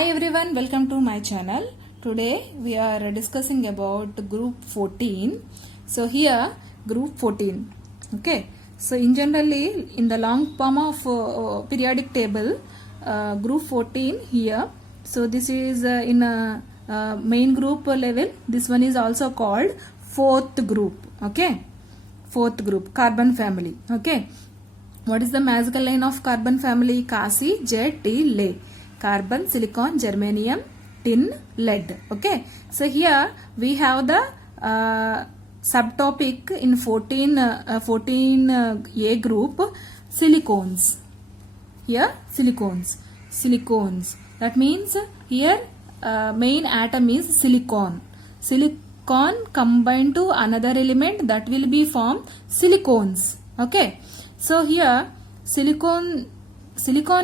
Hi everyone, welcome to my channel. Today we are discussing about group 14. So here group 14. Okay. So in generally in the long form of periodic table, group 14 here. So this is in a main group level. This one is also called fourth group. Okay. Fourth group, carbon family. Okay. What is the magical line of carbon family? Kasi, J, T, Le. Carbon, silicon, germanium, tin, lead. Okay. So here we have the subtopic in 14A group, silicones. Here silicones. Silicones. That means here main atom is silicon. Silicon combined to another element that will be formed silicones. Okay. So here silicon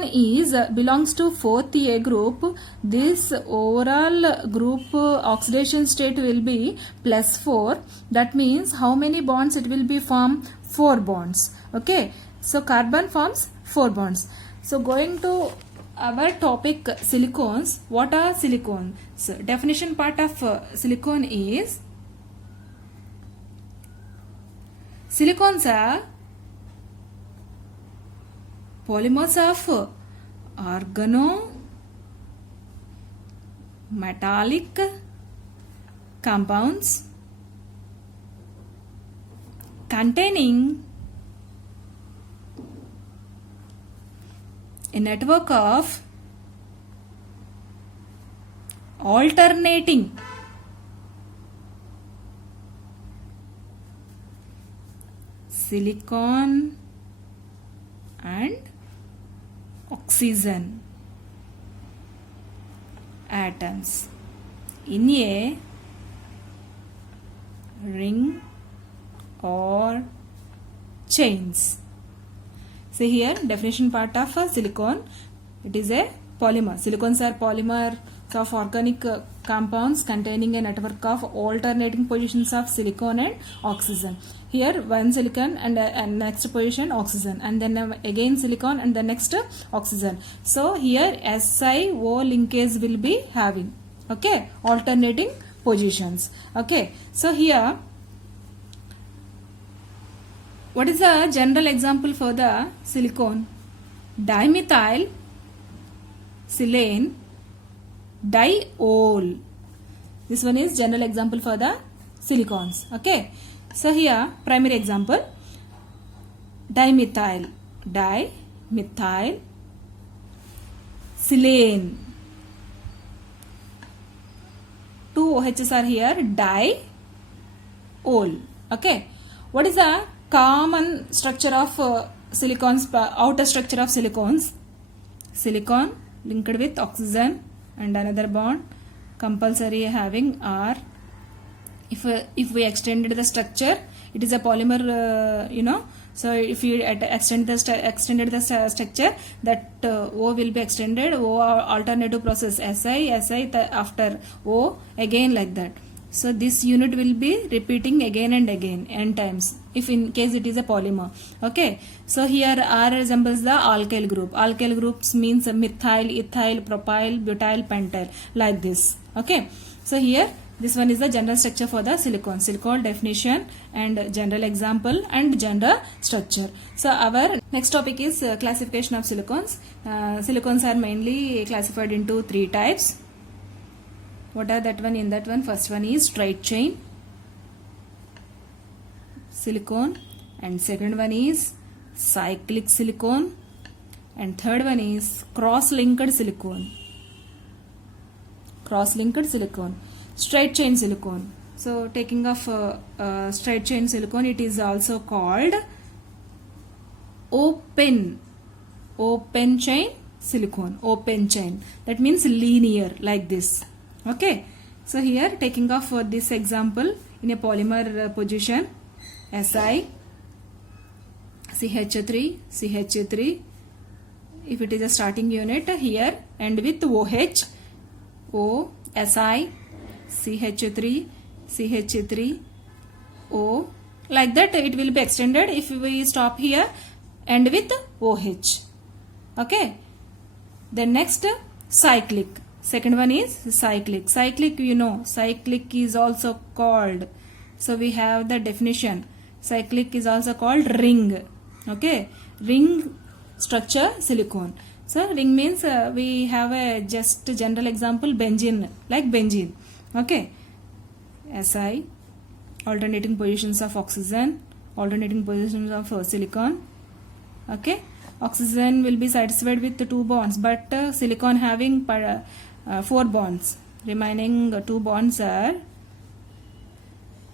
is belongs to 4th A group. This overall group oxidation state will be +4. That means how many bonds it will be formed? 4 bonds. Okay. So carbon forms 4 bonds. So going to our topic silicones. What are silicones? So definition part of silicone is silicones are polymers of organometallic compounds containing a network of alternating silicon and oxygen atoms in a ring or chains. So here definition part of silicon. It is a polymer. Silicones are polymers of organic compounds containing a network of alternating positions of silicon and oxygen. Here one silicon and next position oxygen, and then again silicon and the next oxygen. So here SiO linkage will be having. Okay, alternating positions. Okay, so here what is the general example for the silicone? Dimethyl silane diol. This one is general example for the silicones. Okay. So here primary example, dimethyl silane. 2 OHs are here, diol. Okay. What is the common structure of silicones, outer structure of silicones? Silicon linked with oxygen and another bond compulsory having R. If we extended the structure, it is a polymer, so if you extended the structure, that O will be extended, O alternative process Si after O again, like that. So this unit will be repeating again and again n times if in case it is a polymer. Okay. So here R resembles the alkyl group. Alkyl groups means methyl, ethyl, propyl, butyl, pentyl, like this. Okay. So here this one is the general structure for the silicone. Silicone definition and general example and general structure. So our next topic is classification of silicones. Silicones are mainly classified into 3 types. What are that one? In that one, first one is straight chain silicone, and second one is cyclic silicone, and third one is cross-linked silicone. Cross-linked silicone. Straight chain silicone. So taking of straight chain silicone, it is also called open chain silicone. Open chain. That means linear, like this. Okay. So here taking off for this example in a polymer position, Si, CH3, CH3. If it is a starting unit, here end with OH, O, Si, CH3, CH3, O. Like that it will be extended. If we stop here, end with OH. Okay. Then next cyclic. Second one is cyclic. Cyclic, you know, cyclic is also called. So we have the definition. Cyclic is also called ring. Okay, ring structure silicone. So ring means we have a just general example, benzene, like benzene. Okay, Si, alternating positions of oxygen, alternating positions of silicon. Okay, oxygen will be satisfied with the 2 bonds, but silicon having 4 bonds. Remaining 2 bonds are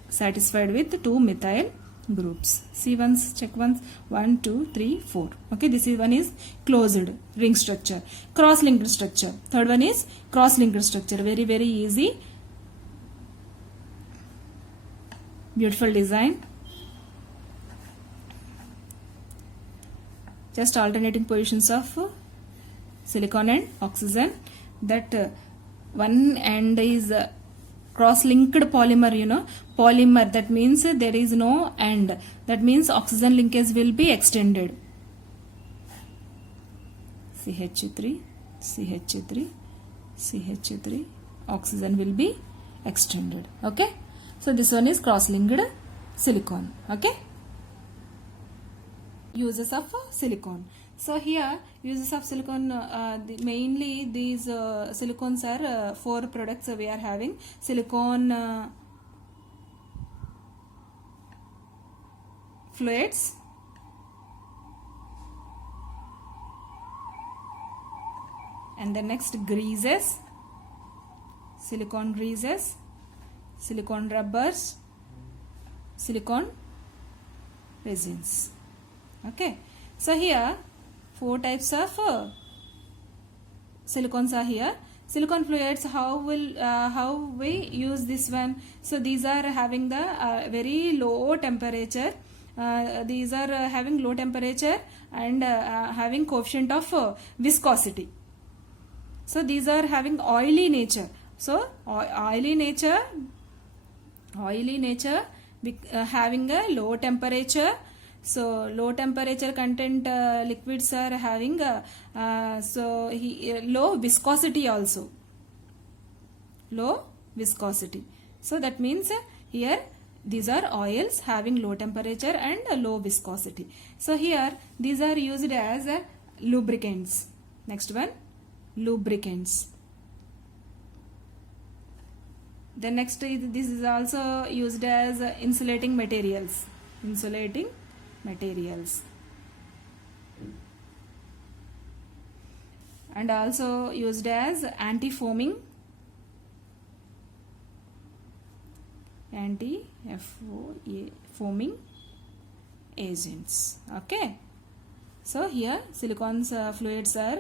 satisfied with 2 methyl groups. See once, check once. 1, 2, 3, 4. Okay, this is one is closed ring structure. Cross-linked structure. Third one is cross-linked structure. Very, very easy. Beautiful design. Just alternating positions of silicon and oxygen. That one end is cross-linked polymer, you know, polymer, that means there is no end, that means oxygen linkage will be extended. CH3, CH3, CH3, oxygen will be extended. Okay, so this one is cross-linked silicon. Okay, uses of silicon. So here uses of silicon, mainly these silicones are 4 products we are having. Silicone fluids, and the next greases, silicone greases, silicone rubbers, silicone resins. Okay, so here 4 types of silicones are here. Silicone fluids, how we use this one? So these are having the very low temperature. These are having low temperature and having coefficient of viscosity. So these are having oily nature. So oily nature having a low temperature. So low temperature content liquids are having low viscosity also. Low viscosity. So that means here these are oils having low temperature and low viscosity. So here these are used as lubricants. Next one, lubricants. The next is, this is also used as insulating materials. Insulating materials, and also used as anti-foaming foaming agents. Okay, so here silicones fluids are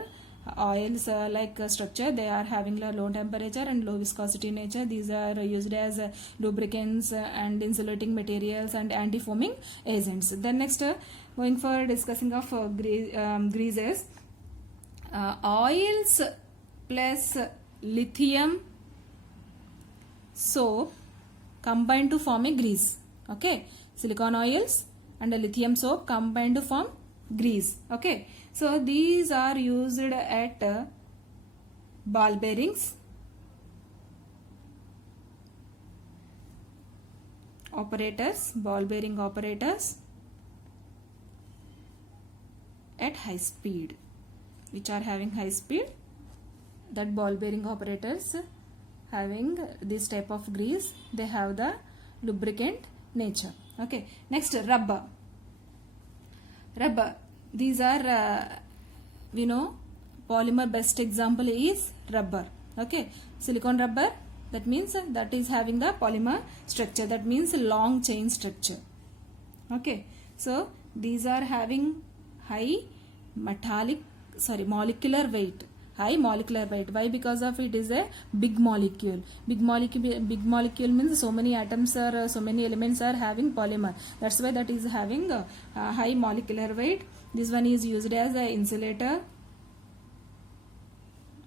oils like structure, they are having a low temperature and low viscosity nature. These are used as lubricants and insulating materials and anti-foaming agents. Then next, going for discussing of greases, oils plus lithium soap combine to form a grease. Okay, silicone oils and a lithium soap combine to form grease. Okay, so these are used at ball bearings, operators, ball bearing operators at high speed, which are having high speed. That ball bearing operators having this type of grease, they have the lubricant nature. Okay, next, rubber. These are we know polymer, best example is rubber. Okay, silicone rubber, that means that is having the polymer structure, that means long chain structure. Okay, so these are having high molecular weight. High molecular weight. Why? Because of it is a big molecule. Big molecule means so many atoms or so many elements are having polymer. That's why that is having a high molecular weight. This one is used as an insulator,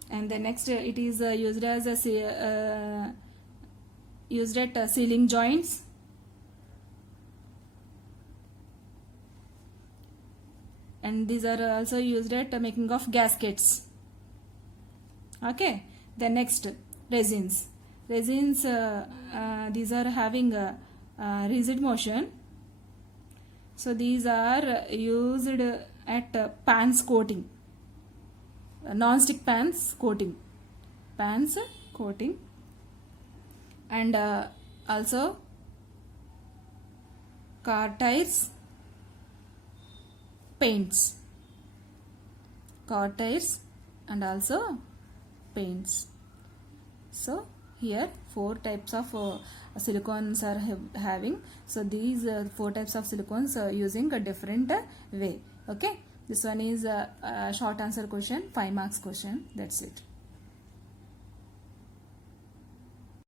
and the next it is used as a used at sealing joints, and these are also used at making of gaskets. Okay, Then next, resins. Resins, these are having rigid motion. So these are used at pans coating, non-stick pans coating, and also car tires, paints, and also paints. So here 4 types of silicons are having. So these 4 types of silicons are using a different way. Okay, this one is a short answer question, 5 marks question. That's it.